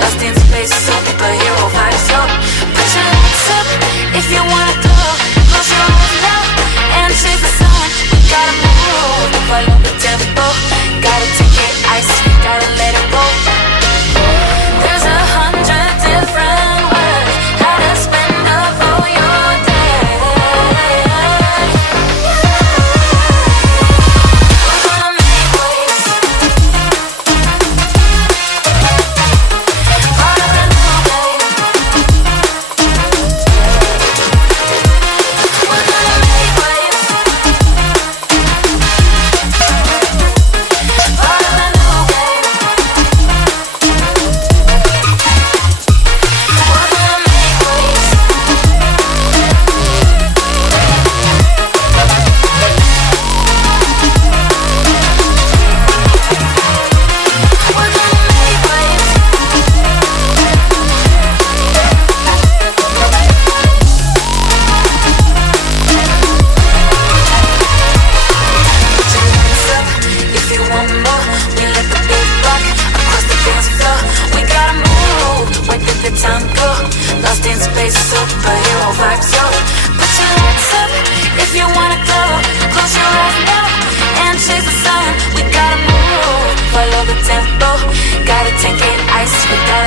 lost in space, superhero vibes. So put your hands up if you wanna go. Close your eyes now and chase the sun. We gotta move, follow the tempo. Gotta take it ice, gotta let it go. There's 100 different ways how to spend up all your day. We're gonna make waves. Part of the new game. We're gonna make waves. Part of the new game. We're gonna make waves. We're gonna make waves. Put your hands up if you want more. We let the beat rock across the dance floor. We gotta move, where did the time go? Lost in space, superhero vibes. Yo, put your hands up if you wanna go. Close your eyes now and chase the sun. We gotta move, follow the tempo. Gotta take it ice, we gotta